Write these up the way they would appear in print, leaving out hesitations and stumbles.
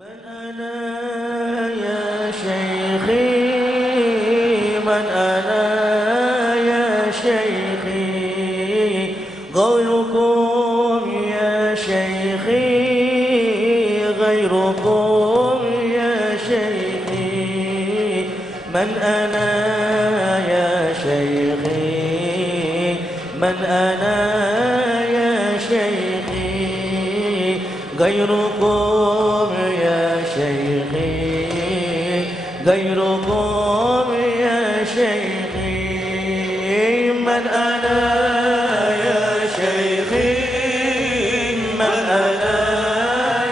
من أنا يا شيخي من أنا يا شيخي غيركم يا شيخي غيركم يا شيخي من أنا يا شيخي من أنا يا شيخي غيركم يا شيخي غيركم يا شيخي من أنا يا شيخي من أنا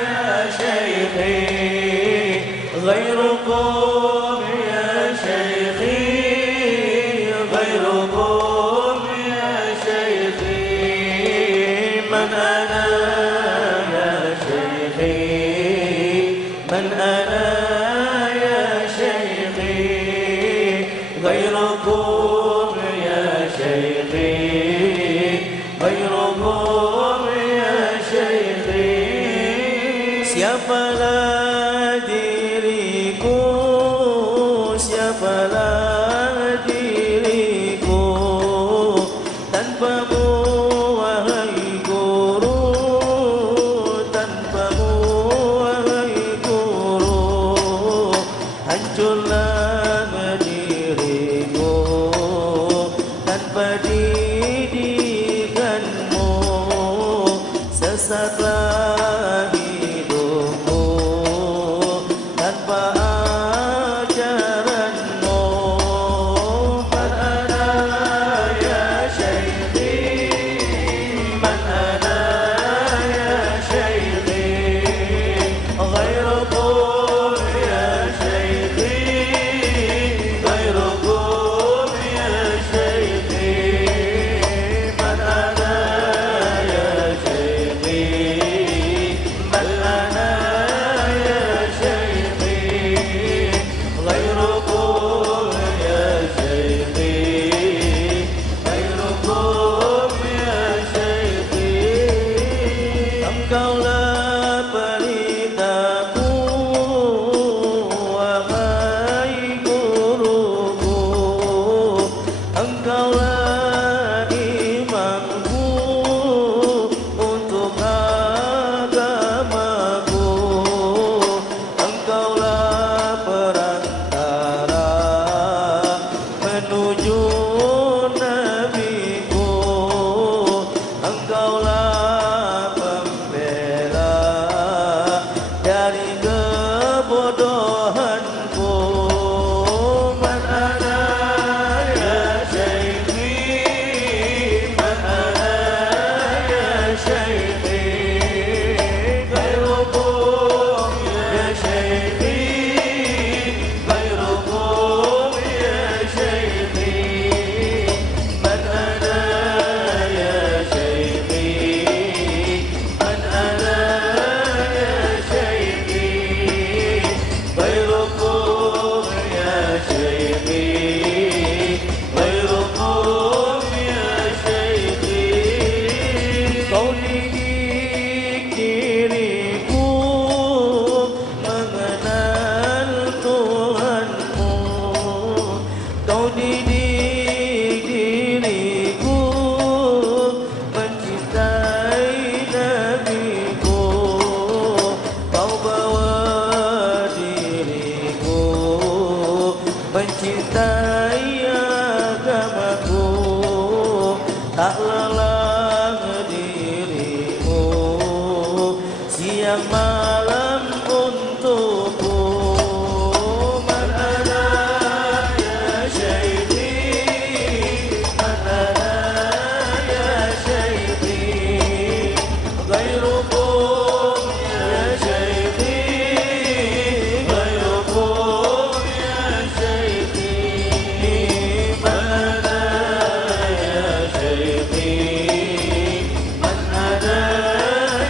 يا شيخي غيركم يا شيخي غيركم يا شيخي من أنا يا شيخي من أنا يا شيخي غيركم يا شيخي غيركم يا شيخي siapalah diriku siapalah diriku tanpamu wahai guru tanpamu wahai guru hancurlah diriku tanpa didikanmu sesatlah hidupku tanpa ajaranmu man ana ya syaikhi man ana ya syaikhhi ghairukum ya syaikhhi ghairukum ya syaikhhi man ana ya syaikhhi man ana ya syaikhhi ghairukum ya syaikhhi ghairukum ya syaikhhi engkaulah pelitaku wahai guruku engkaulah imamku untuk agamaku engkaulah perantara menuju nabiku engkaulah pembela dari kebodohanku man ana ya syaikhi man ana ya syaikhhi ghairukum ya syaikhhi ghairukum ya syaikhhi man ana ya syaikhhi man ana ya syaikhhi ghairukum ya syaikhhi ghairukum ya syaikhhi kau didik diriku mengenal Tuhanmu kau didik diriku mencintai nabiku kau bawa diriku mencintai agamaku tak lelah dirimu siang malam untukku man ana ya syaikhi man ana ya syaikhhi ghairukum ya syaikhhi ghairukum ya syaikhhi man ana ya syaikhhi man ana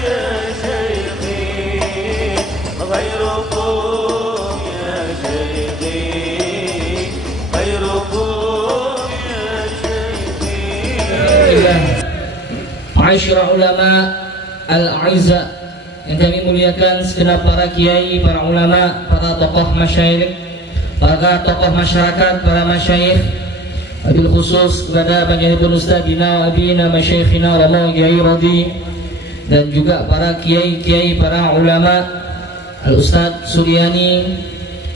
ya syaikhhi غيركم يا شيخي غيركم يا شيخي Ma'asyiral ulama al-a'izza yang kami muliakan segenap para kiai, para ulama, para tokoh masyayikh, para tokoh masyarakat, para masyayikh, wabil khusus kepada panjenengan ustadzina wa abina masyayikhina Romo Kiai Rodi, dan juga para kiai-kiai, para ulama, Al-Ustadz Suryani,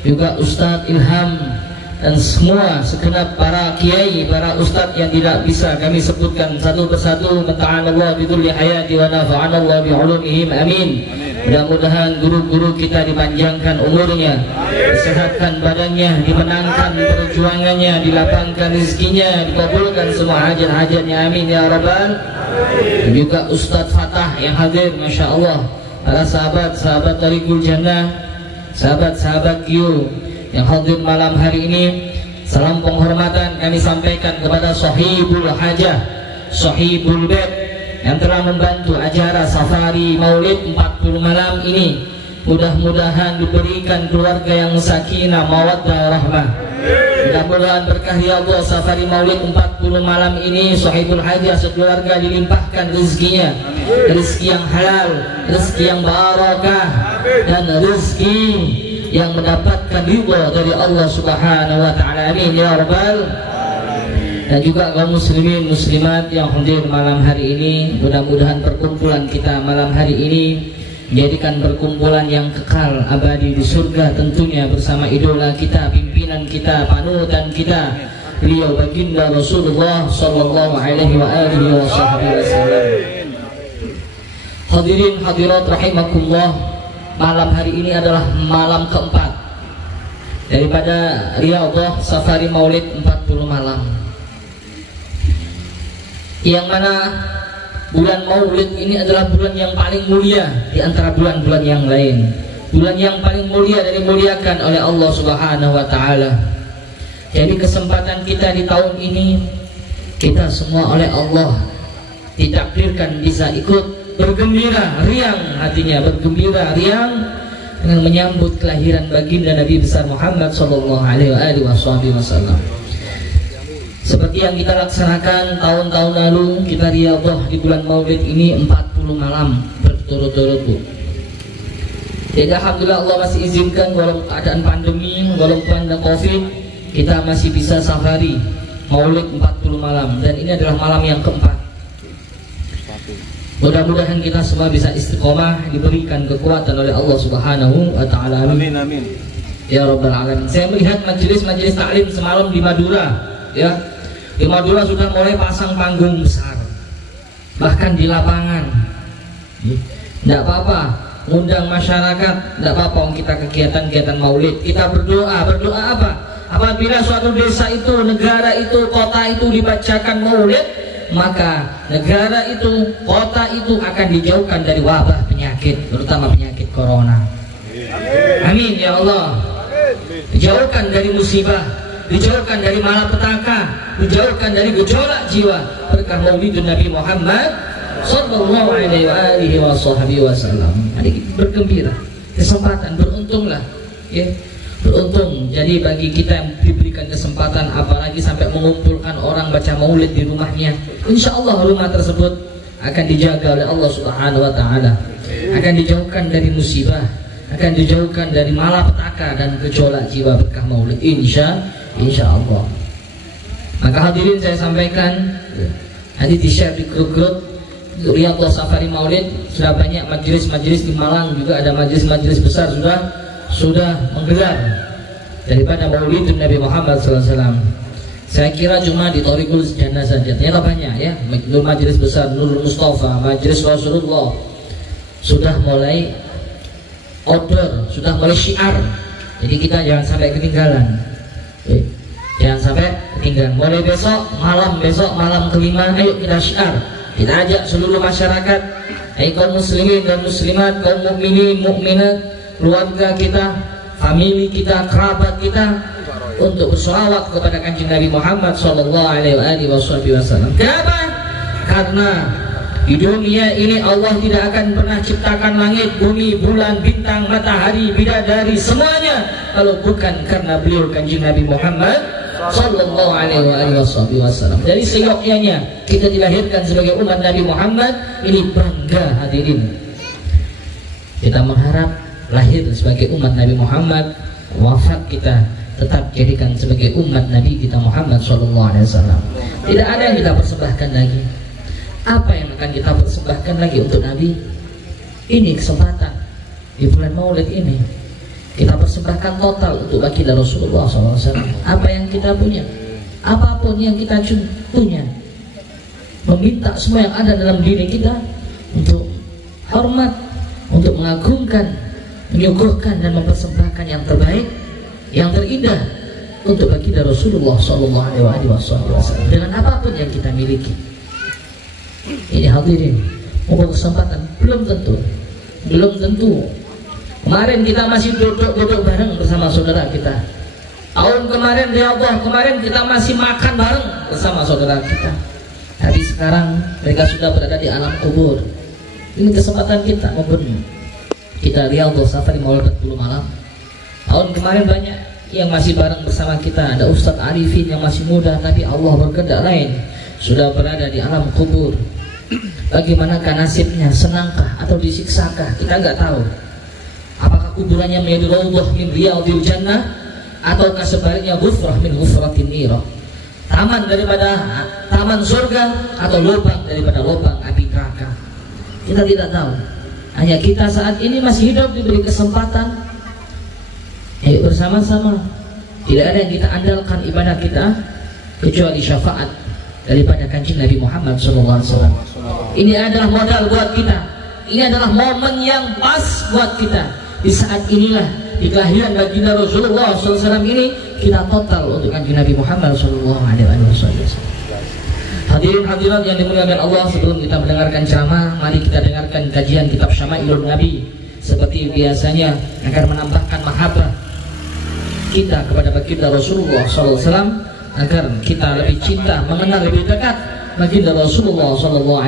juga Ustadz Ilham, dan semua segenap para kiai, para ustadz yang tidak bisa kami sebutkan satu persatu. Ta'alallah bidulli hayati wa nafa'anallah bi'ulumihim, amin. Mudah-mudahan guru-guru kita dipanjangkan umurnya, disehatkan badannya, dimenangkan perjuangannya, dilapangkan rezekinya, dikabulkan semua hajat-hajatnya, amin ya rabbal. Juga Ustadz Fatah yang hadir, masya Allah, para sahabat-sahabat Tariqul Jannah, sahabat-sahabat Q yang hadir malam hari ini, salam penghormatan kami sampaikan kepada Sahibul Hajah, Sahibul Bait yang telah membantu acara safari maulid 40 malam ini. Mudah-mudahan diberikan keluarga yang sakinah, mawaddah, rahmah. Mudah-mudahan berkah ya Allah, safari maulid 40 malam ini Sahibul Hajah sekeluarga dilimpahkan rezekinya, rezeki yang halal, rezeki yang barakah, dan rezeki yang mendapatkan ridha dari Allah Subhanahu wa taala, amin ya rabbal. Dan juga kaum muslimin muslimat yang hadir malam hari ini, mudah-mudahan perkumpulan kita malam hari ini menjadikan perkumpulan yang kekal abadi di surga tentunya, bersama idola kita, pimpinan kita, panutan kita, beliau baginda Rasulullah sallallahu alaihi wa alihi wasallam. Hadirin hadirat rahimakumullah, malam hari ini adalah malam keempat daripada Riyadhah Safari Maulid 40 malam, yang mana bulan Maulid ini adalah bulan yang paling mulia di antara bulan-bulan yang lain, bulan yang paling mulia dan dimuliakan oleh Allah Subhanahu wa taala. Jadi kesempatan kita di tahun ini, kita semua oleh Allah ditakdirkan bisa ikut bergembira riang, hatinya bergembira riang dengan menyambut kelahiran baginda Nabi besar Muhammad sallallahu alaihi wasallam. Seperti yang kita laksanakan tahun-tahun lalu, kita riyadhah di bulan Maulid ini 40 malam berturut-turut. Jadi alhamdulillah Allah masih izinkan, walau keadaan pandemi, walau pandang Covid, kita masih bisa safari Maulid 40 malam, dan ini adalah malam yang keempat. Mudah-mudahan kita semua bisa istiqomah, diberikan kekuatan oleh Allah Subhanahu wa taala. Amin amin. Ya rabbal alamin. Saya melihat majelis-majelis taklim semalam di Madura, ya. Di Madura sudah mulai pasang panggung besar. Bahkan di lapangan. Enggak apa-apa, ngundang masyarakat, enggak apa-apa kita kegiatan-kegiatan Maulid. Kita berdoa apa? Apabila suatu desa itu, negara itu, kota itu dibacakan Maulid, maka negara itu, kota itu akan dijauhkan dari wabah penyakit, terutama penyakit corona. Amin ya Allah. Dijauhkan dari musibah, dijauhkan dari malapetaka, dijauhkan dari gejolak jiwa, berkah Maulidun Nabi Muhammad sallallahu alaihi wasallam. Adik bergembira, kesempatan, beruntunglah, ya. Beruntung. Jadi bagi kita yang diberikan kesempatan, apalagi sampai mengumpulkan orang baca maulid di rumahnya, insya Allah rumah tersebut akan dijaga oleh Allah Subhanahu wa taala, akan dijauhkan dari musibah, akan dijauhkan dari malapetaka dan gejolak jiwa, berkah maulid, insya Allah. Maka hadirin saya sampaikan, nanti di share di grup-grup Riyadhah Safari Maulid. Sudah banyak majelis-majelis di Malang, juga ada majelis-majelis besar sudah menggelar daripada Maulidun Nabi Muhammad SAW. Saya kira cuma di Tariqul Jannah saja, ternyata banyak ya. Majelis besar Nurul Mustafa, Majelis Rasulullah sudah mulai order, sudah mulai syiar. Jadi kita jangan sampai ketinggalan, jangan sampai ketinggalan. Mulai besok malam kelima, ayo kita syiar, kita ajak seluruh masyarakat, kaum muslimin dan muslimat, kaum mukminin mukminat, keluarga kita, famili kita, kerabat kita, untuk bersolawat kepada kanjeng Nabi Muhammad sallallahu alaihi wasallam. Kenapa? Karena di dunia ini Allah tidak akan pernah ciptakan langit, bumi, bulan, bintang, matahari, bidadari, semuanya kalau bukan karena beliau kanjeng Nabi Muhammad sallallahu alaihi wasallam. Jadi seyogyanya kita dilahirkan sebagai umat Nabi Muhammad, ini bangga hadirin. Kita mengharap lahir sebagai umat Nabi Muhammad, wafat kita tetap jadikan sebagai umat Nabi kita Muhammad SAW. Tidak ada yang kita persembahkan lagi. Apa yang akan kita persembahkan lagi untuk Nabi? Ini kesempatan di bulan Maulid ini kita persembahkan total untuk baginda Rasulullah SAW. Apa yang kita punya, apapun yang kita punya, meminta semua yang ada dalam diri kita untuk hormat, untuk mengagungkan, menyuguhkan dan mempersembahkan yang terbaik, yang terindah untuk baginda Rasulullah SAW dengan apapun yang kita miliki. Ini hadirin, mau kesempatan belum tentu. Kemarin kita masih duduk bareng bersama saudara kita. Tahun kemarin ya Allah, kemarin kita masih makan bareng bersama saudara kita. Tapi sekarang mereka sudah berada di alam kubur. Ini kesempatan kita maupun kita Riyadhus Safari Maulid 40 malam. Tahun kemarin banyak yang masih bareng bersama kita. Ada Ustadz Arifin yang masih muda, tapi Allah berkehendak lain, sudah berada di alam kubur. Bagaimanakah nasibnya, senangkah atau disiksakah, kita nggak tahu. Apakah kuburannya menjadi raudhah min riyadil jannah, ataukah sebaliknya ghufrah min ghufratin nirah, taman daripada taman surga, atau lubang daripada lubang api neraka. Kita tidak tahu. Hanya kita saat ini masih hidup diberi kesempatan. Ayo bersama-sama. Tidak ada yang kita andalkan ibadah kita kecuali syafaat daripada kanjeng Nabi Muhammad SAW. Ini adalah modal buat kita. Ini adalah momen yang pas buat kita. Di saat inilah, di kelahiran baginda Rasulullah SAW ini, kita total untuk kanjeng Nabi Muhammad SAW. Hadirin hadirat yang dimuliakan Allah, sebelum kita mendengarkan ceramah, mari kita dengarkan kajian kitab Syama'ilun Nabi seperti biasanya agar menambahkan mahabbah kita kepada baginda Rasulullah SAW, agar kita lebih cinta, mengenal lebih dekat baginda Rasulullah SAW.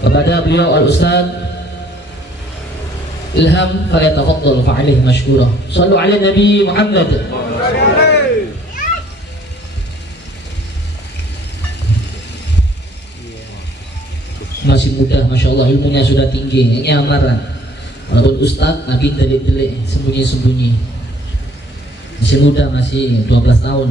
Kepada beliau Al-Ustaz Ilham, falyatafaddal fa'alih mashkura. Sallu ala Nabi Muhammad. Masih muda, Masya Allah, ilmunya sudah tinggi. Ini amaran. Walaupun Ustaz, Nabi delik-delik, sembunyi-sembunyi. Masih muda, masih 12 tahun.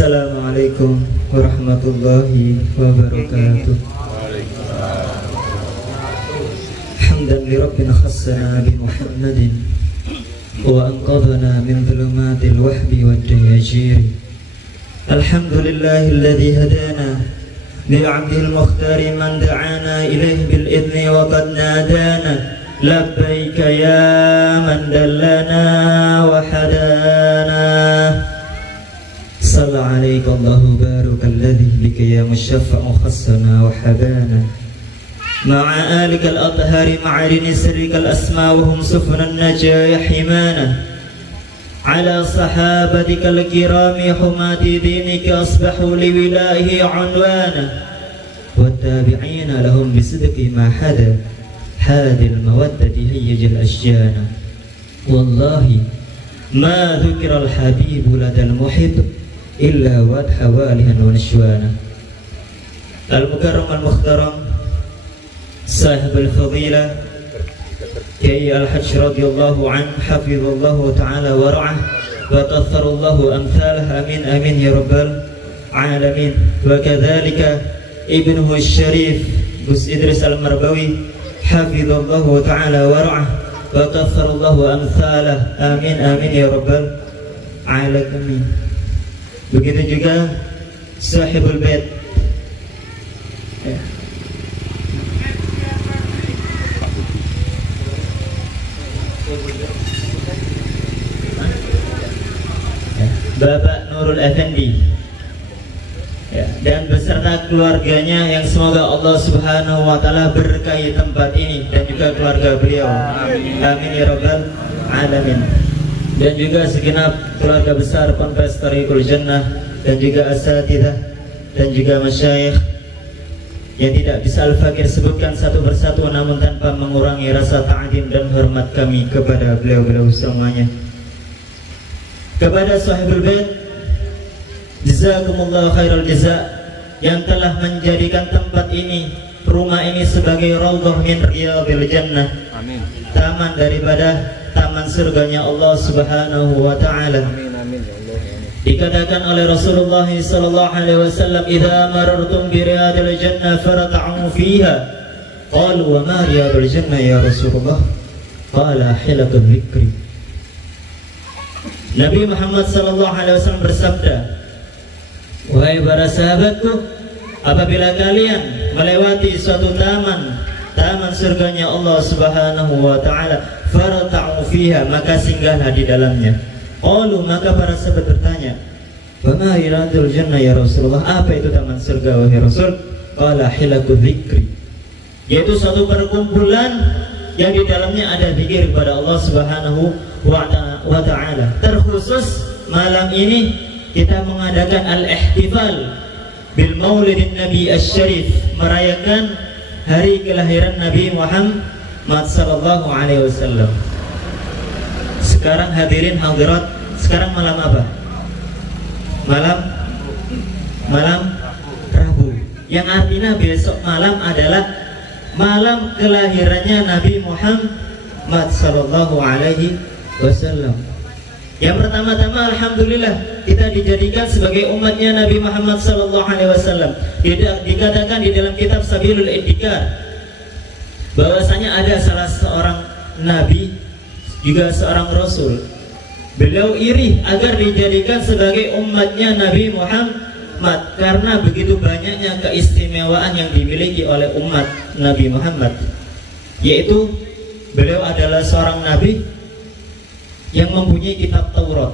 Assalamualaikum warahmatullahi wabarakatuh. Hamdan li rabbina khassana bi Muhammadin wa anqadhana min dhulumatil wahbi wad dayajiri. Alhamdulillahilladzi hadana li 'abdil mukhtari man da'ana ilayhi bil idni wa qad nadana. Labbaika ya man dallana wa hadana. صلى عليك الله بارك الذي بك يا مشفع خصنا وحبانا مع آلك الأطهار معرن سرك الأسماء وهم سفن النجاة حمانا على صحابتك الكرام حماة دينك أصبحوا لولائه عنوانا والتابعين لهم بصدق ما حدا حاد المودة هيج الأشجان والله ما ذكر الحبيب لدى المحب إلا وادح والها ونشوانا. المكرم المخترم صاحب الفضيلة كي الحج رضي الله عنه حفظ الله تعالى ورعاه وكثر الله أمثاله آمين آمين يا رب العالمين. وكذلك ابنه الشريف gus Idris Al-Marbawi حفظ الله تعالى ورعاه وكثر الله أمثاله آمين آمين يا رب العالمين. Begitu juga sahibul bait Bapak Nurul Effendi dan beserta keluarganya yang semoga Allah Subhanahu wa taala berkahi tempat ini dan juga keluarga beliau. Amin ya rabbal alamin. Dan juga segenap keluarga besar Ponpes Thariqul Jannah dan juga asatidzah dan juga masyayikh yang tidak bisa Al-Fakir sebutkan satu persatu, namun tanpa mengurangi rasa ta'zim dan hormat kami kepada beliau-beliau semuanya. Kepada sahibul bait, jazakumullah khairal jaza, yang telah menjadikan tempat ini, rumah ini sebagai raudhah min riyadil jannah. Amin. Taman daripada taman surganya Allah Subhanahu wa taala. Amin amin ya Allah. Dikatakan oleh Rasulullah sallallahu alaihi wasallam, "Idza marartum bi riyadil jannah farta'u fiha." Qalu, "Wa ma riyadul jannah ya Rasulullah?" Qala, "Hilatul dzikri." Nabi Muhammad sallallahu alaihi wasallam bersabda, "Wahai para sahabatku, apabila kalian melewati suatu taman surganya Allah Subhanahu wa taala, farta'u fiha, maka singgahlah di dalamnya." Qalu, maka para sahabat bertanya, "Wa ma iradul jannah ya Rasulullah?" Apa itu taman surga wahai Rasul? Qala, "Hilakul dzikri." Yaitu suatu perkumpulan yang di dalamnya ada zikir kepada Allah Subhanahu wa taala. Terkhusus malam ini kita mengadakan al-ihtifal bil Maulidin Nabi Asy-Syarif, merayakan hari kelahiran Nabi Muhammad sallallahu alaihi wasallam. Sekarang hadirin hadirat, sekarang malam apa? Malam Rabu. Yang artinya besok malam adalah malam kelahirannya Nabi Muhammad sallallahu alaihi wasallam. Yang pertama-tama, alhamdulillah, kita dijadikan sebagai umatnya Nabi Muhammad sallallahu alaihi wasallam. Dikatakan di dalam kitab Sabilul Iddikar bahwasanya ada salah seorang nabi, juga seorang rasul. Beliau iri agar dijadikan sebagai umatnya Nabi Muhammad karena begitu banyaknya keistimewaan yang dimiliki oleh umat Nabi Muhammad, yaitu beliau adalah seorang nabi yang mempunyai kitab Taurat.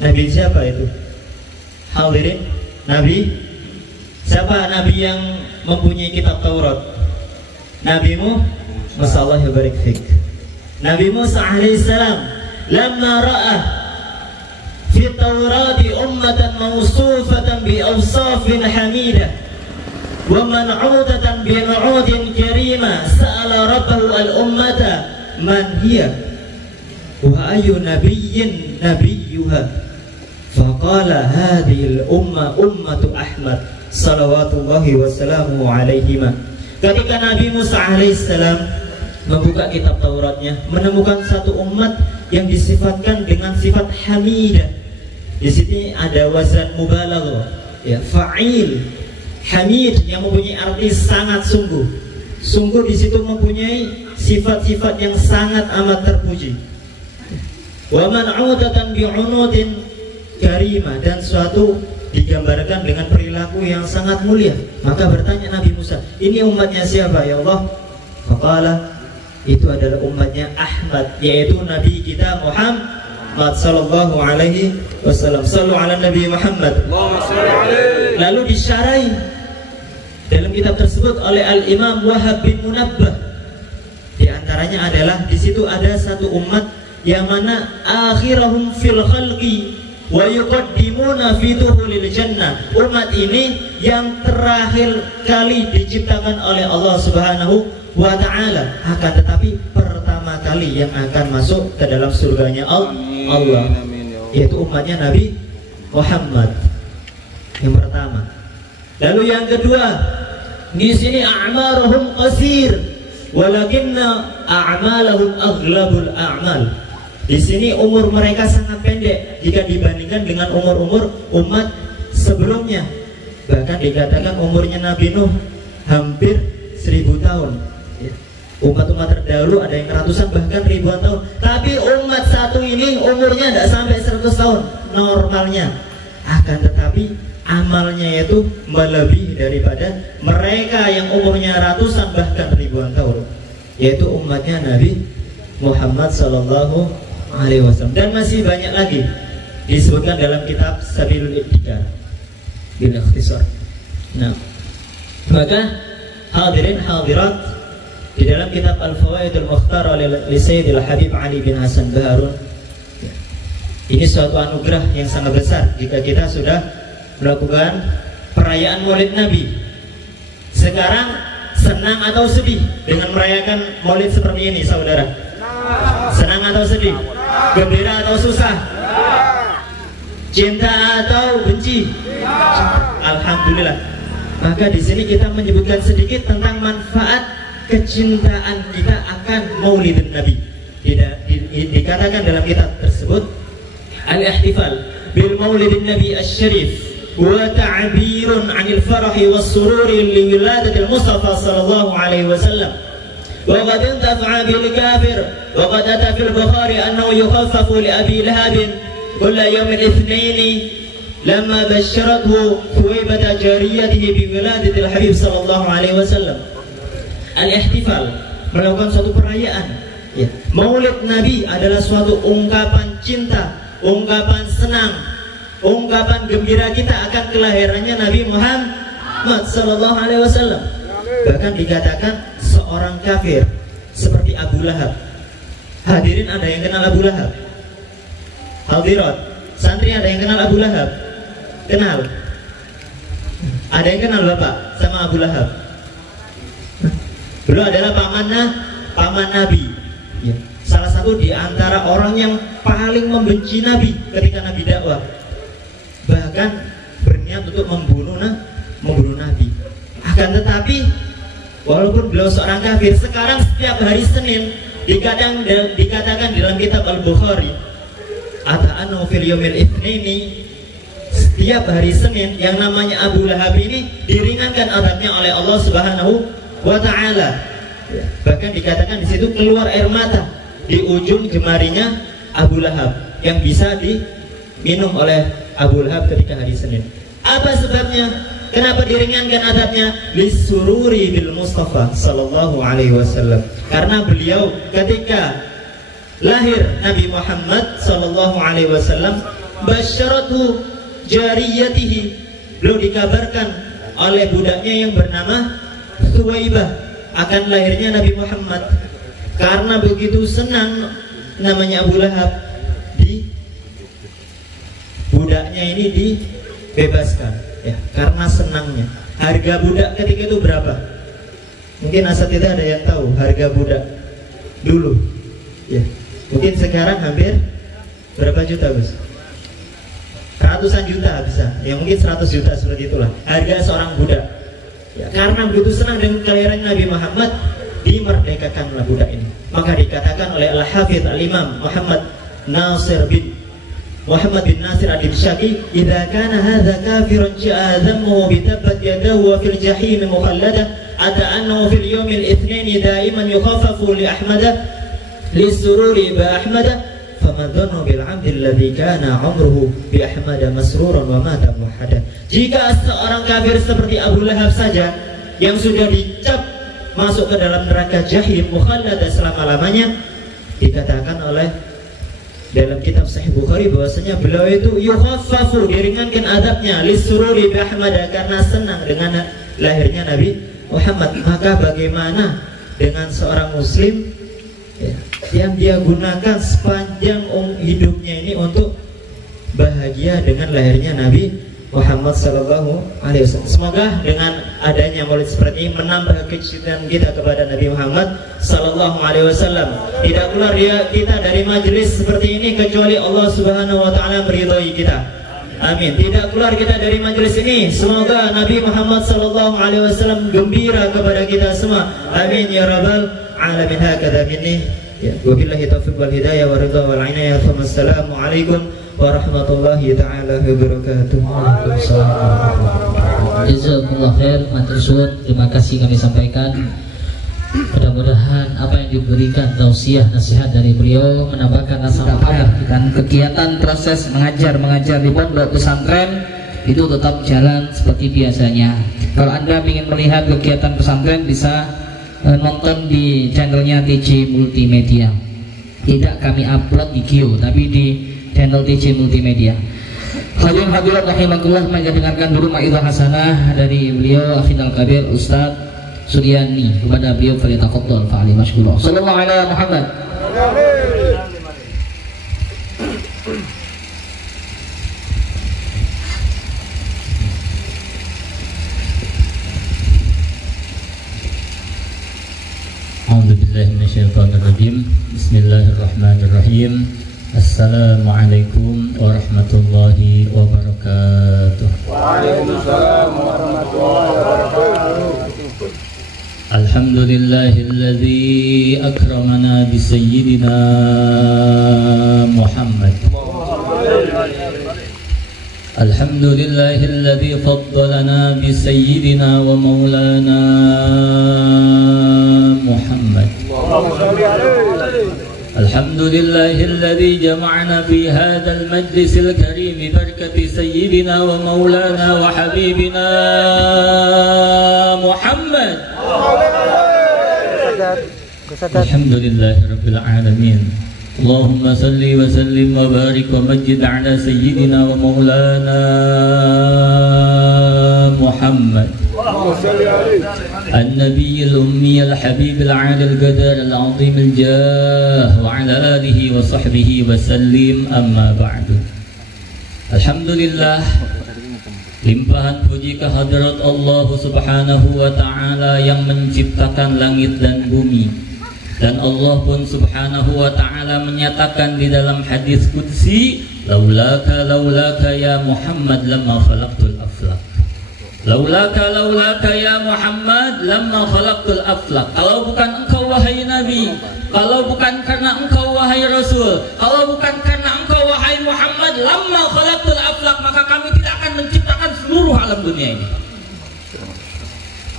Nabi siapa itu? Hadirin, nabi siapa? Nabi yang mempunyai kitab Taurat? Nabi Musa, Allah barik fik. Nabi Musa alaihissalam, lamma ra'a fi Taurati ummatan mawsufatan bi awsafin hamidah wa man'udatan bi nu'udin karimah, sa'ala rabbahu al-ummata man hiya wa ayu nabiyyin nabiyyuha, faqala hadhihi al-umma ummatu Ahmad salawatullahi wa salamuhu alaihima. Ketika Nabi Musa alaihissalam membuka kitab Tauratnya, menemukan satu umat yang disifatkan dengan sifat hamidah. Di sini ada wazan mubalaghah, ya, fa'il, hamid, yang mempunyai arti sangat sungguh. Sungguh di situ mempunyai sifat-sifat yang sangat amat terpuji. Wa man'udatan bi'unudin karimah, dan suatu digambarkan dengan perilaku yang sangat mulia. Maka bertanya Nabi Musa, "Ini umatnya siapa ya Allah?" Faqala, itu adalah umatnya Ahmad, yaitu Nabi kita Muhammad sallallahu alaihi wasallam. Sallu ala Nabi Muhammad. Lalu disyarai dalam kitab tersebut oleh Al-Imam Wahab bin Munabbah. Di antaranya adalah di situ ada satu umat yang mana akhirahum fil khalqi wa yuqaddimuna fi dukhulil jannah. Umat ini yang terakhir kali diciptakan oleh Allah Subhanahu wa ta'ala, akan tetapi pertama kali yang akan masuk ke dalam surganya Allah, yaitu umatnya Nabi Muhammad. Yang pertama. Lalu yang kedua, di sini a'maruhum qasir walakinna a'malahum aghlabul a'mal. Di sini umur mereka sangat pendek jika dibandingkan dengan umur-umur umat sebelumnya. Bahkan dikatakan umurnya Nabi Nuh hampir 1000 tahun. Umat-umat terdahulu ada yang ratusan bahkan ribuan tahun. Tapi umat satu ini umurnya tidak sampai 100 tahun normalnya. Akan tetapi amalnya itu melebihi daripada mereka yang umurnya ratusan bahkan ribuan tahun, yaitu umatnya Nabi Muhammad sallallahu alaihi wasallam. Dan masih banyak lagi disebutkan dalam kitab Sabilul Iddikar bil ikhtisar. Nah, maka hadirin hadirat, di dalam kitab Al-Fawaidul Mukhtar oleh Sayyidil Habib Ali bin Hasan Baharun, ini suatu anugerah yang sangat besar jika kita sudah melakukan perayaan Maulid Nabi Sekarang senang atau sedih dengan merayakan Maulid seperti ini, saudara? Senang atau sedih? Gembira atau susah? Cinta atau benci? Alhamdulillah. Maka di sini kita menyebutkan sedikit tentang manfaat kecintaan kita akan Maulidin Nabi. Dikatakan dalam kitab tersebut, al-ihtifal bil Maulidin Nabi asy-syarif wa ta'birun 'anil farahi was-sururi li wiladatil Mustafa sallallahu alaihi wasallam. Wa qad intafa'a bil kafir wa qad ata fil Bukhari annahu yukhaffafu li Abi Lahab kull yawm al-ithnain lama basyarathu thuwaibata jariyatihi bi wiladatil Habib sallallahu alaihi wasallam. Al-ihtifal, melakukan suatu perayaan, ya. Maulid Nabi adalah suatu ungkapan cinta, ungkapan senang, ungkapan gembira kita akan kelahirannya Nabi Muhammad sallallahu alaihi wasallam. Bahkan dikatakan seorang kafir seperti Abu Lahab. Hadirin, ada yang kenal Abu Lahab? Hadirat, santri ada yang kenal Abu Lahab? Kenal? Ada yang kenal Bapak sama Abu Lahab? Beliau adalah paman Nabi, ya. Salah satu di antara orang yang paling membenci Nabi ketika Nabi dakwah. Bahkan berniat untuk membunuh Nabi. Akan tetapi walaupun beliau seorang kafir, sekarang setiap hari Senin dikatakan dalam kitab Al-Bukhari, ata'anu fil yawmil itsnaini, setiap hari Senin yang namanya Abu Lahab ini diringankan azabnya oleh Allah Subhanahu wa ta'ala. Bahkan dikatakan di situ keluar air mata di ujung jemarinya Abu Lahab yang bisa diminum oleh Abu Lahab ketika hari Senin. Apa sebabnya? Kenapa diringankan azabnya? Lisururi bil Mustafa sallallahu alaihi wasallam. Karena beliau ketika lahir Nabi Muhammad sallallahu alaihi wasallam, basyaratu jariyatihi, beliau dikabarkan oleh budaknya yang bernama Thuwaibah akan lahirnya Nabi Muhammad. Karena begitu senang namanya Abu Lahab, budaknya ini dibebaskan, ya, karena senangnya. Harga budak ketika itu berapa? Mungkin asatidz ada yang tahu harga budak dulu, ya. Mungkin sekarang hampir berapa juta, Gus? Ratusan juta bisa, ya mungkin 100 juta seperti itulah harga seorang budak. Ya, karena begitu senang dengan kelahiran Nabi Muhammad, dimerdekakanlah budak ini. Maka dikatakan oleh Al-Hafidz Al-Imam Muhammad bin Nasir Ad-Dimsyaqi, "Idza kana hadza kafirun ja'a dhammuhu bi tabbat yadahu wa fil jahim mukhalladah, ata annahu fil yawmil itsnain da'iman yukhaffafu li Ahmada lisururi bi Ahmada, famadhannu bil 'abdi alladhi kana 'umruhu bi Ahmada masruran wa mata muhaddan." Jika seorang kafir seperti Abu Lahab saja yang sudah dicap masuk ke dalam neraka jahim mukhalladah selama-lamanya, dikatakan oleh dalam kitab Sahih Bukhari bahwasanya beliau itu yukhaffafu, diringankan adabnya, lisururi bi Ahmada, karena senang dengan lahirnya Nabi Muhammad. Maka bagaimana dengan seorang muslim, ya, yang dia gunakan sepanjang hidupnya ini untuk bahagia dengan lahirnya Nabi Muhammad sallallahu alaihi wasallam. Semoga dengan adanya maulid seperti ini menambah kecintaan kita kepada Nabi Muhammad sallallahu alaihi wasallam. Tidak keluar kita dari majelis seperti ini kecuali Allah Subhanahu wa taala meridhai kita. Amin. Tidak keluar kita dari majelis ini, semoga Nabi Muhammad sallallahu alaihi wasallam gembira kepada kita semua. Amin ya rabbal alamin. Hakadha minni. Ya, wabillahi taufiq wal hidayah wa ridha wal inayah. Wassalamu alaikum warahmatullahi ta'ala wabarakatuh. Jazakumullah khair, matur suwun. Terima kasih kami sampaikan. Mudah-mudahan apa yang diberikan tausiah nasihat dari beliau menambahkan rasa mahabbah, dan kegiatan proses mengajar di pondok pesantren itu tetap jalan seperti biasanya. Kalau Anda ingin melihat kegiatan pesantren bisa nonton di channelnya TJ Multimedia. Tidak kami upload di Gio, tapi di channel TJ Multimedia. Hadirin hadirat rahimakumullah, mari dengarkan dulu maidah hasanah dari beliau Akhidal Kabir Ustaz Suryani. Kepada beliau falyataqaddal fa'ali mashkura. Sallallahu alaihi Muhammad. Bismillahirrahmanirrahim. Assalamualaikum warahmatullahi wabarakatuh. Waalaikumsalam warahmatullahi wabarakatuh. Alhamdulillahilladzi akramana bi sayyidina Muhammad. Alhamdulillahilladzi faddalana bi sayyidina wa maulana Muhammad. Alhamdulillahilladzi jama'ana fi hadzal majlisil karim bi barakati sayyidina wa maulana wa habibina Muhammad. Alhamdulillahirabbil alamin. Allahumma salli wa sallim wa barik wa majid ala sayyidina wa maulana Muhammad. An-Nabiyyil Ummiyil Habibil 'Alil Qadar Al-'Azimil Jah wa 'ala alihi wa sahbihi wa sallim, amma ba'du. Alhamdulillah, limpahan puji kehadirat Allah Subhanahu wa ta'ala yang menciptakan langit dan bumi. Dan Allah pun Subhanahu wa ta'ala menyatakan di dalam hadis qudsi, laulaka ya Muhammad lamma khalaqtul aflaq. Laulaka ya Muhammad lamma khalaqtul aflaq. Kalau bukan engkau wahai Nabi, kalau bukan karena engkau wahai Rasul, kalau bukan karena engkau wahai Muhammad, lamma khalaqtul aflaq, maka kami tidak akan menciptakan seluruh alam dunia ini.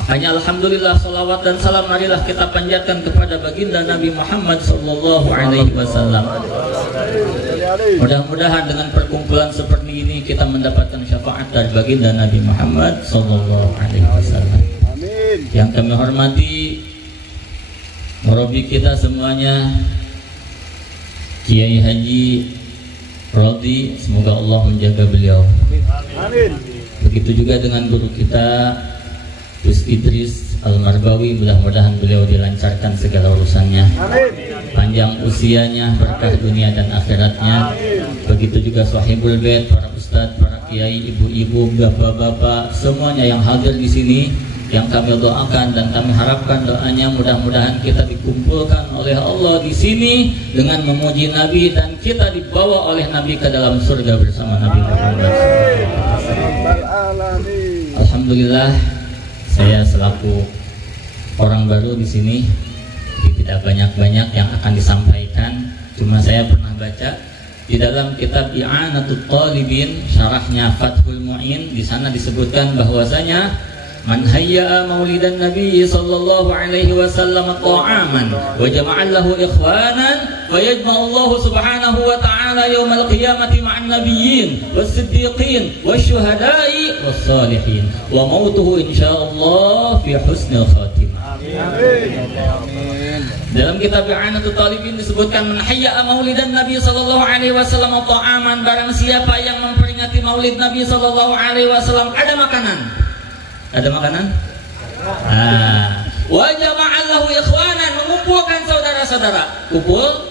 Makanya alhamdulillah, salawat dan salam marilah kita panjatkan kepada baginda Nabi Muhammad sallallahu alaihi wasallam. Mudah-mudahan dengan perkumpulan seperti ini kita mendapatkan syafaat dari baginda Nabi Muhammad sallallahu alaihi wasallam. Amin. Yang kami hormati murabi kita semuanya, Kiai Haji Rodi, semoga Allah menjaga beliau. Amin. Begitu juga dengan guru kita Gus Idris Al-Marbawi, mudah-mudahan beliau dilancarkan segala urusannya. Amin. Panjang usianya, berkah dunia dan akhiratnya. Amin. Begitu juga Sahibul Bait, para ustadz, para kiai, ibu-ibu, bapak-bapak, semuanya yang hadir di sini, yang kami doakan dan kami harapkan doanya mudah-mudahan kita dikumpulkan oleh Allah di sini dengan memuji Nabi dan kita dibawa oleh Nabi ke dalam surga bersama Nabi Muhammad. Alhamdulillah, saya selaku orang baru di sini, tidak banyak-banyak yang akan disampaikan. Cuma saya pernah baca di dalam kitab I'anatul Talibin, syarahnya Fathul Mu'in, di sana disebutkan bahwasanya man hayya maulidan Nabi sallallahu alaihi wasallam ta'aman wa jama'a lahu ikhwanan wa yajma'u Allah subhanahu wa ta'ala yaumal qiyamati ma'an nabiyyin was-siddiqin wasyuhada'i was-salihin wa mautuhu insyaallah fi husnil khatimah. Amin. Dalam kitab I'anatul Talibin disebutkan man hayya maulidan Nabi sallallahu alaihi wasallam ta'aman, barang siapa yang memperingati maulid Nabi sallallahu alaihi wasallam, ada makanan. Ada makanan? Wa jama'an lahu ikhwanan, mengumpulkan saudara-saudara. Kumpul.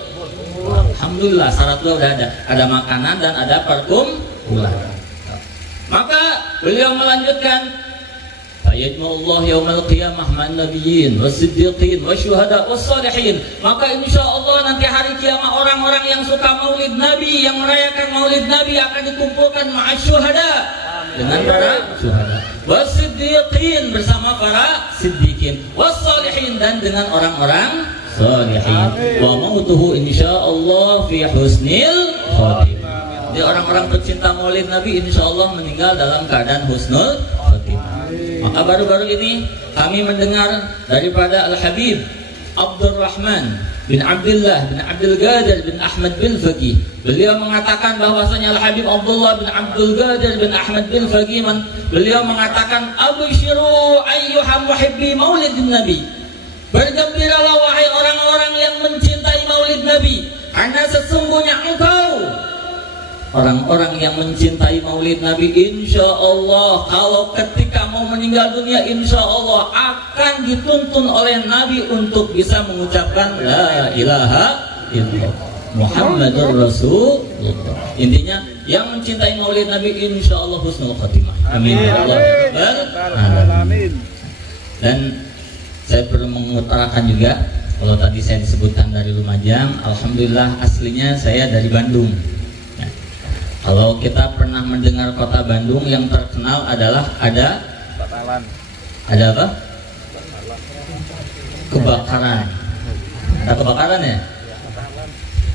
Alhamdulillah, syarat udah ada. Ada makanan dan ada perkumpulan. Maka beliau melanjutkan, Yajma'ullah yaumal qiyamah ma'an nabiyyin was-siddiqin wasyuhada was-salihin. Maka insyaallah nanti hari kiamat orang-orang yang suka maulid Nabi, yang merayakan maulid Nabi akan dikumpulkan ma'asyuhada, dengan para syuhada, was-siddiqin bersama para siddiqin, was-salihin dan dengan orang-orang salihin. Wa mautuhu insyaallah fi husnil khatimah. Jadi orang-orang pecinta maulid Nabi insyaallah meninggal dalam keadaan husnul khatimah. Maka baru-baru ini kami mendengar daripada Al-Habib Abdurrahman bin Abdullah bin Abdul Qadir bin Ahmad bin Faqih. Beliau mengatakan bahwasanya Al-Habib Abdullah bin Abdul Qadir bin Ahmad bin Faqih, beliau mengatakan, absyiru ayyuhal muhibbi maulidin Nabi. Bergembiralah wahai orang-orang yang mencintai maulid Nabi, karena sesungguhnya engkau orang-orang yang mencintai maulid Nabi, insya Allah kalau ketika mau meninggal dunia, insya Allah akan dituntun oleh Nabi untuk bisa mengucapkan la ilaha illallah Muhammadur Rasulullah. Intinya yang mencintai maulid Nabi insya Allah husnul khatimah. Amin. Amin. Dan saya perlu mengutarakan juga Kalau tadi saya disebutkan dari Lumajang, alhamdulillah aslinya saya dari Bandung. Ya. Kalau kita pernah mendengar kota Bandung, yang terkenal adalah ada apa? Kebakaran. Ada kebakaran ya?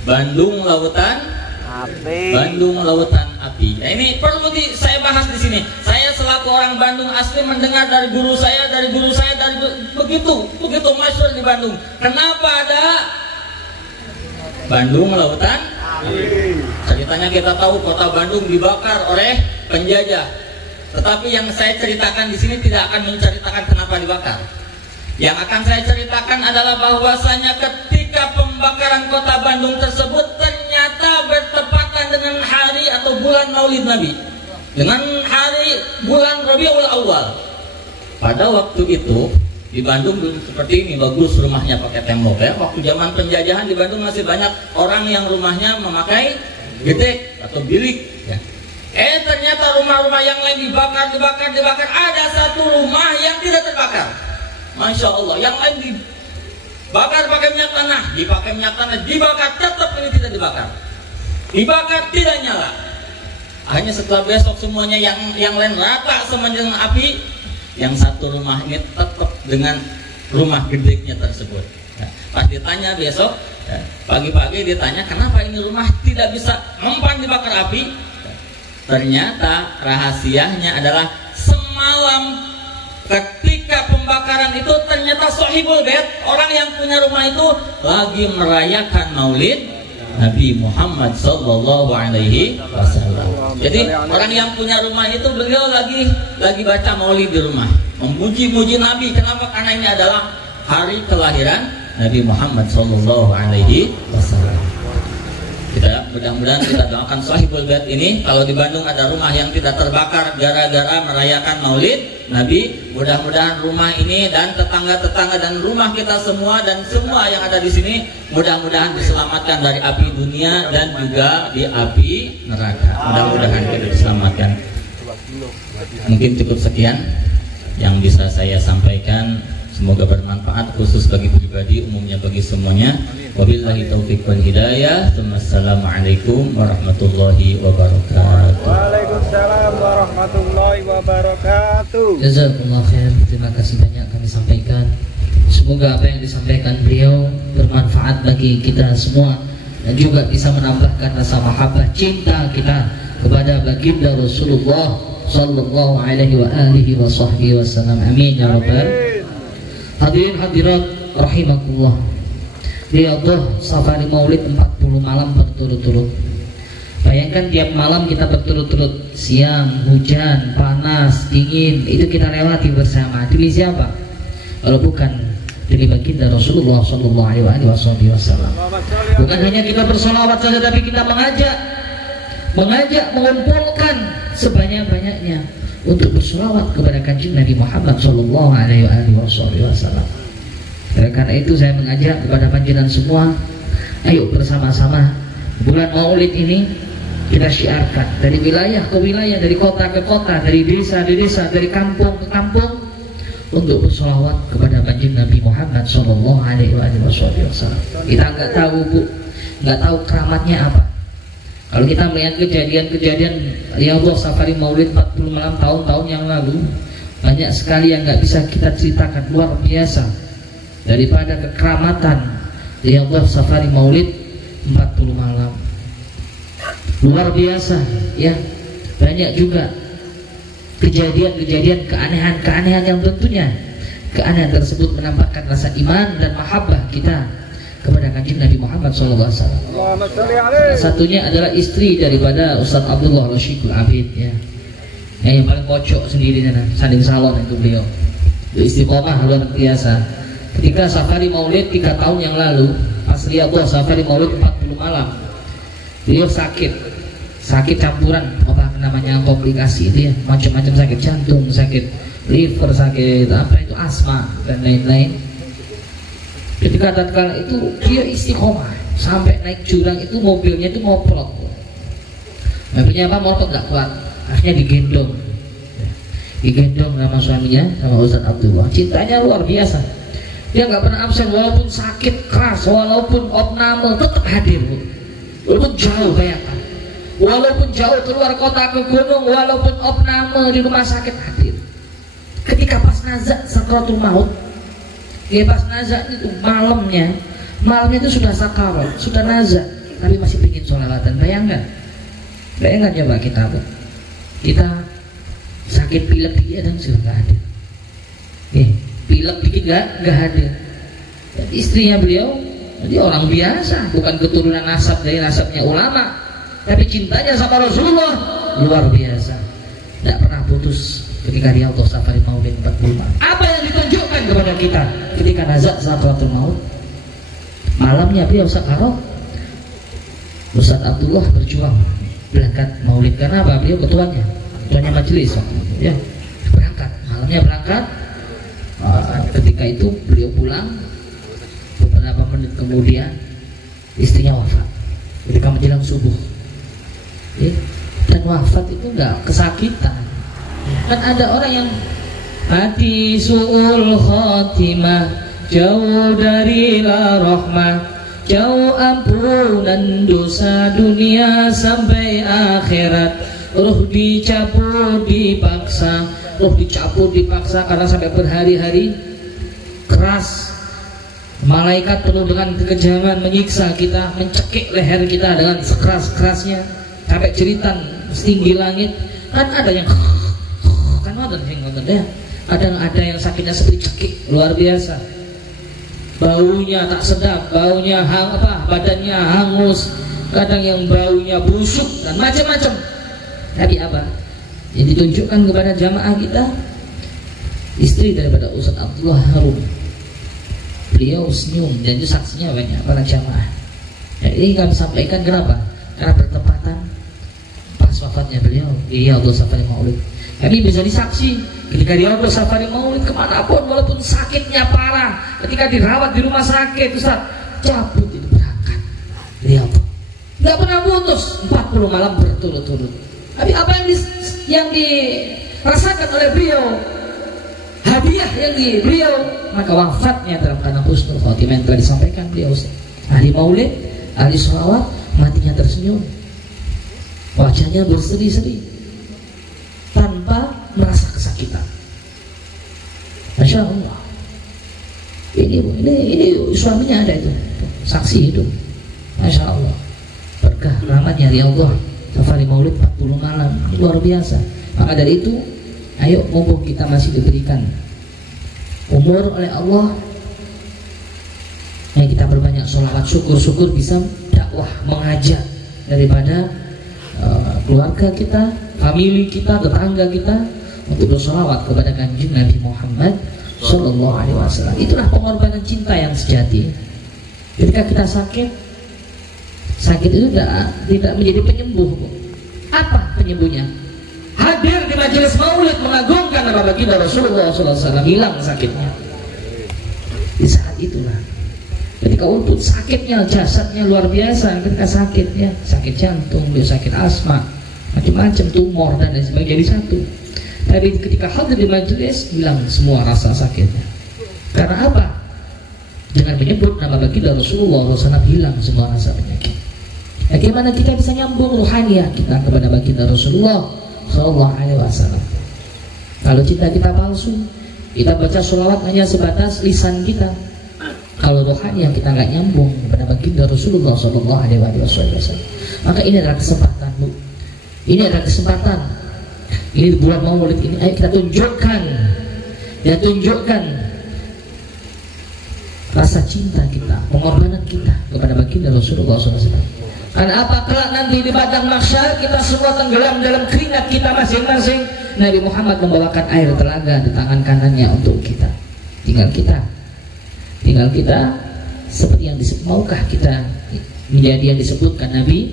Bandung lautan api. Bandung lautan api. Nah, ini perlu saya bahas di sini. Saya selaku orang Bandung asli mendengar dari guru saya begitu masyhur di Bandung. Kenapa ada Bandung lautan api? Ceritanya kita tahu kota Bandung dibakar oleh penjajah. Tetapi yang saya ceritakan di sini tidak akan menceritakan kenapa dibakar. Yang akan saya ceritakan adalah bahwasanya ketika pembakaran kota Bandung tersebut ternyata bertepatan dengan hari atau bulan Maulid Nabi, dengan hari bulan Rabiul Awal. Pada waktu itu di Bandung belum seperti ini bagus rumahnya pakai tembok ya. Waktu zaman penjajahan di Bandung masih banyak orang yang rumahnya memakai gedek atau bilik ya. Ternyata rumah-rumah yang lain dibakar. Ada satu rumah yang tidak terbakar. Masya Allah, yang lain dibakar pakai minyak tanah, dibakar tetap ini tidak dibakar, dibakar tidak nyala. Hanya setelah besok semuanya yang lain rata sama dengan api, yang satu rumah ini tetap dengan rumah gedeknya tersebut. Ya, pas ditanya besok, ya, pagi-pagi ditanya kenapa ini rumah tidak bisa mempan dibakar api. Ya, ternyata rahasianya adalah semalam ketika pembakaran itu ternyata sahibul bait, orang yang punya rumah itu lagi merayakan Maulid Nabi Muhammad sallallahu alaihi wasallam. Jadi orang yang punya rumah itu beliau lagi baca Maulid di rumah, memuji-muji Nabi. Kenapa? Karena ini adalah hari kelahiran Nabi Muhammad sallallahu alaihi wasallam. Mudah-mudahan kita doakan sahibul bait ini, kalau di Bandung ada rumah yang tidak terbakar gara-gara merayakan Maulid Nabi, mudah-mudahan rumah ini dan tetangga-tetangga dan rumah kita semua dan semua yang ada di sini mudah-mudahan diselamatkan dari api dunia dan juga di api neraka. Mudah-mudahan kita diselamatkan. Mungkin cukup sekian yang bisa saya sampaikan. Semoga bermanfaat khusus bagi pribadi, umumnya bagi semuanya. Wabillahi taufiq wal hidayah. Wassalamualaikum warahmatullahi wabarakatuh. Waalaikumsalam warahmatullahi wabarakatuh. Jazakumullah khair. Terima kasih banyak kami sampaikan. Semoga apa yang disampaikan beliau bermanfaat bagi kita semua dan juga bisa menambahkan rasa mahabbah cinta kita kepada baginda Rasulullah sallallahu alaihi wa alihi wa sahbihi wasallam. Amin ya rabbal. Hadirin hadirat rahimakumullah. Riyadhah safari Maulid 40 malam berturut-turut. Bayangkan tiap malam kita berturut-turut, siang, hujan, panas, dingin, itu kita lewati bersama. Demi siapa? Kalau bukan demi baginda Rasulullah sallallahu alaihi wasallam. Bukan hanya kita bersolawat saja, tapi kita mengajak mengumpulkan sebanyak-banyaknya untuk bersolawat kepada kanjeng Nabi Muhammad sallallahu alaihi wasallam. Karena itu saya mengajak kepada panjenengan semua, ayo bersama-sama bulan Maulid ini kita syiarkan dari wilayah ke wilayah, dari kota ke kota, dari desa ke desa, dari kampung ke kampung untuk bersolawat kepada kanjeng Nabi Muhammad sallallahu alaihi wasallam. Kita nggak tahu keramatnya apa. Kalau kita melihat kejadian-kejadian Riyadhah safari Maulid 40 malam tahun-tahun yang lalu, banyak sekali yang nggak bisa kita ceritakan, luar biasa daripada kekeramatan Riyadhah safari Maulid 40 malam. Luar biasa ya. Banyak juga kejadian-kejadian keanehan-keanehan yang tentunya keanehan tersebut menampakkan rasa iman dan mahabbah kita kepada kanjeng Nabi Muhammad SAW. Satunya adalah istri daripada Ustaz Abdullah Rasyidul Abid ya. Yang paling pojok sendiri sanding salon itu beliau. Istiqomah luar biasa. Ketika safari Maulid 3 tahun yang lalu, pas Riyadhah safari Maulid 40 malam, beliau sakit campuran apa namanya komplikasi itu ya, macam-macam sakit jantung, sakit liver, sakit apa itu asma dan lain-lain. Ketika tatkala itu dia istiqomah sampai naik jurang itu mobilnya itu ngoplok. Mobilnya apa? Motor nggak kuat. Akhirnya digendong sama suaminya, sama Ustaz Abdullah. Cintanya luar biasa. Dia nggak pernah absen, walaupun sakit keras, walaupun opname, tetap hadir. Walaupun jauh, bayangkan. Walaupun jauh keluar kota ke gunung, walaupun opname di rumah sakit, hadir. Ketika pas nazak sakaratul maut, ya pas nazak itu malamnya itu sudah sakarat, sudah nazak, tapi masih bikin sholawatan. Bayangkan coba kita sakit pilek dikit dan sudah nggak hadir. Pilek dikit nggak hadir. Dan istrinya beliau jadi orang biasa, bukan keturunan nasab dari nasabnya ulama, tapi cintanya sama Rasulullah luar biasa, tidak pernah putus. Ketika dia Riyadhus Safari Maulid 45, apa yang ditunjukkan kepada kita ketika nazak sakaratul maut? Malamnya beliau sakarat, Ustaz Abdullah berjuang berangkat maulid. Karena apa? Beliau ketuanya majelis, ya, berangkat malamnya berangkat. Ketika itu beliau pulang, beberapa menit kemudian istrinya wafat ketika menjelang subuh, ya. Dan wafat itu enggak kesakitan. Kan ada orang yang mati su'ul khotimah, jauh dari la rahmah, jauh ampunan dosa dunia sampai akhirat. Ruh dicabut dipaksa karena sampai berhari-hari keras. Malaikat penuh dengan kekejaman menyiksa kita, mencekik leher kita dengan sekeras-kerasnya sampai jeritan setinggi langit. Kan ada yang kadang ada yang sakitnya seperti cekik luar biasa, baunya tak sedap, baunya badannya hangus, kadang yang baunya busuk dan macam-macam. Tapi apa yang ditunjukkan kepada jamaah kita? Istri daripada Ustaz Abdullah Harum, beliau senyum, dan itu saksinya banyak para jamaah. Ini kami sampaikan kenapa? Karena bertepatan pas wafatnya beliau di Riyadhus Safari Maulid. Kami bisa disaksi ketika Riyadhus Safari Maulid kemanapun, walaupun sakitnya parah, ketika dirawat di rumah sakit, Ustaz cabut itu berangkat Riyadhus, nggak pernah putus 40 malam berturut-turut. Tapi apa yang dirasakan oleh beliau, hadiah yang beliau, maka wafatnya dalam keadaan husnul khotimah yang telah disampaikan beliau. Ahli maulid, ahli sholawat, matinya tersenyum, wajahnya berseri-seri tanpa merasa kesakitan. Masya Allah. Ini suaminya ada itu, saksi hidup. Masya Allah. Berkah rahmatnya Riyadhus Safari Maulid 40 malam, ini luar biasa. Maka dari itu, ayo mumpung kita masih diberikan umur oleh Allah, yang kita berbanyak sholawat, syukur-syukur bisa dakwah, mengajak daripada keluarga kita, famili kita, tetangga kita untuk bersolawat kepada kanjeng Nabi Muhammad Sallallahu Alaihi Wasallam. Itulah pengorbanan cinta yang sejati. Ketika kita sakit itu tidak menjadi penyembuh. Apa penyembuhnya? Hadir di majelis maulid mengagungkan nama baginda Rasulullah SAW, hilang sakitnya. Di saat itulah, ketika walaupun sakitnya jasadnya luar biasa, ketika sakitnya sakit jantung, sakit asma, macam-macam tumor dan lain sebagainya jadi satu. Tapi ketika hadir di majelis hilang semua rasa sakitnya. Karena apa? Dengan menyebut nama baginda Rasulullah SAW hilang semua rasa penyakit. Bagaimana kita bisa nyambung ruhaniah kita kepada baginda Rasulullah Sallallahu Alaihi Wasallam? Kalau cinta kita palsu, kita baca sholawat hanya sebatas lisan kita. Kalau rohaniah kita nggak nyambung kepada baginda Rasulullah Sallallahu Alaihi Wasallam, maka ini adalah kesempatan, Bu. Ini adalah kesempatan. Ini bulan Maulid ini, ayo kita tunjukkan rasa cinta kita, pengorbanan kita kepada baginda Rasulullah SAW. Karena apa? Kelak nanti di padang mahsyar kita semua tenggelam dalam keringat kita masing-masing. Nabi Muhammad membawakan air telaga di tangan kanannya untuk kita. Tinggal kita seperti yang maukah kita menjadi yang disebutkan Nabi?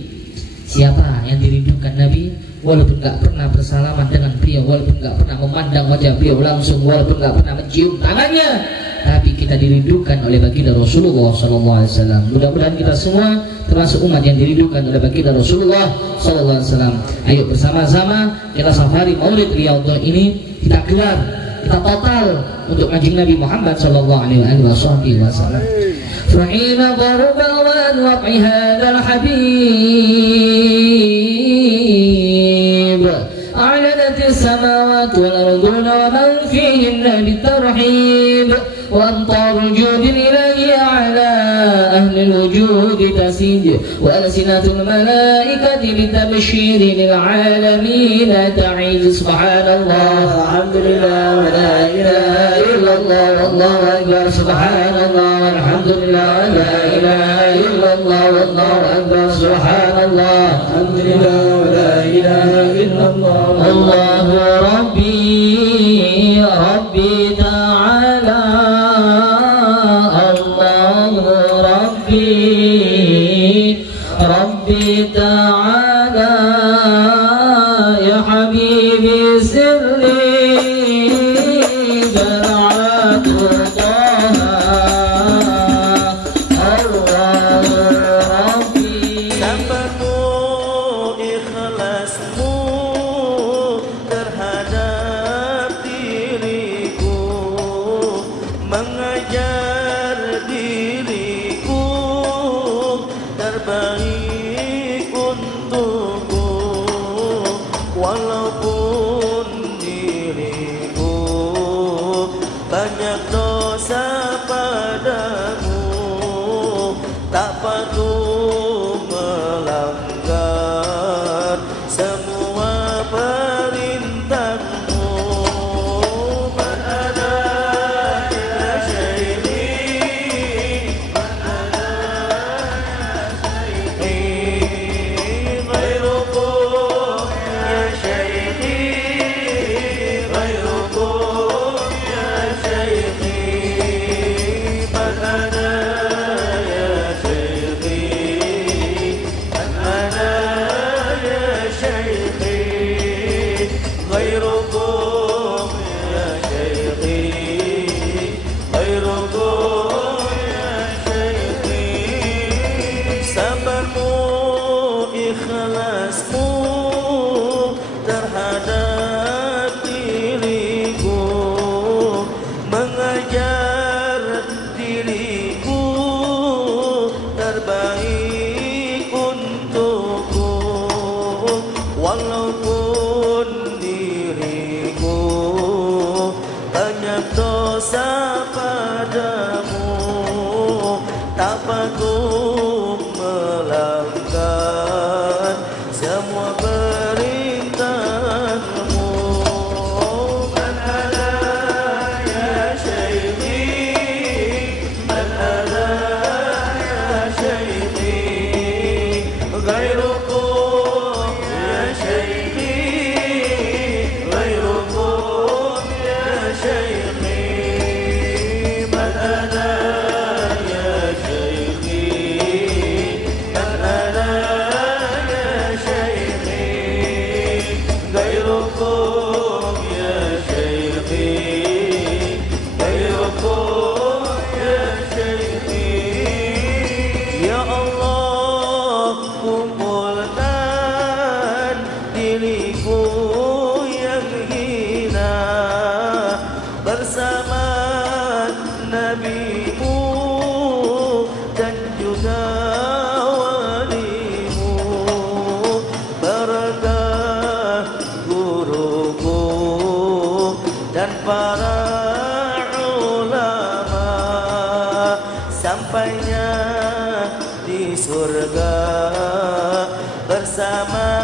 Siapa yang dirindukan Nabi? Walaupun nggak pernah bersalaman dengan beliau, walaupun nggak pernah memandang wajah beliau langsung, walaupun nggak pernah mencium tangannya, tapi kita dirindukan oleh baginda Rasulullah SAW. Mudah-mudahan kita semua termasuk umat yang dirindukan oleh baginda Rasulullah SAW. Ayo bersama-sama kita safari Maulid Riyadhus ini kita gelar kita total untuk kanjeng Nabi Muhammad sallallahu alaihi wasallam. Fahina darban wa fi hadzal habib a'lanat as-samawati wal arduna wa man fihinna bitarhib wa amtarul judil ilahi ala ahli al-wujud tasij wa alsinatul malaikati bitabshiri lil alamin ta'iz subhanallah alhamdulillah wa la ilaha illallah wallahu akbar subhanallah walhamdulillah wa la ilaha illallah wallahu akbar subhanallah alhamdulillah wa la ilaha illallah Allahu rabbi rabbi ta'ala Rabbi ta'ala ya habibi sirri bara'atu taha Allah Rabbi sabarmu ikhlasmu terhadap diriku mengajar diriku terbaik untukku walaupun diriku banyak dosa padamu tak patuh melanggar semua perintahmu berada ya syaikhi غيركم يا شيخي غيركم يا شيخي من أنا يا شيخي من أنا يا شيخي غيركم يا شيخي غيركم يا شيخي sabarmu ikhlasmu terhadap diriku mengajar diriku terbaik untukku walaupun diriku banyak dosa padamu tak patuh melanggar semua perintahmu man ana ya syaikhi man ana ya syaikhi ghairukum ya syaikhi ghairukum ya syaikhi man ana ya syaikhi man ana ya syaikhi ghairukum ya syaikhi ghairukum ya syaikhi ya Allah kumpulkan diriku yang hina bersama nabimu dan juga walimu berkah guruku dan para ulama sampainya di surga bersama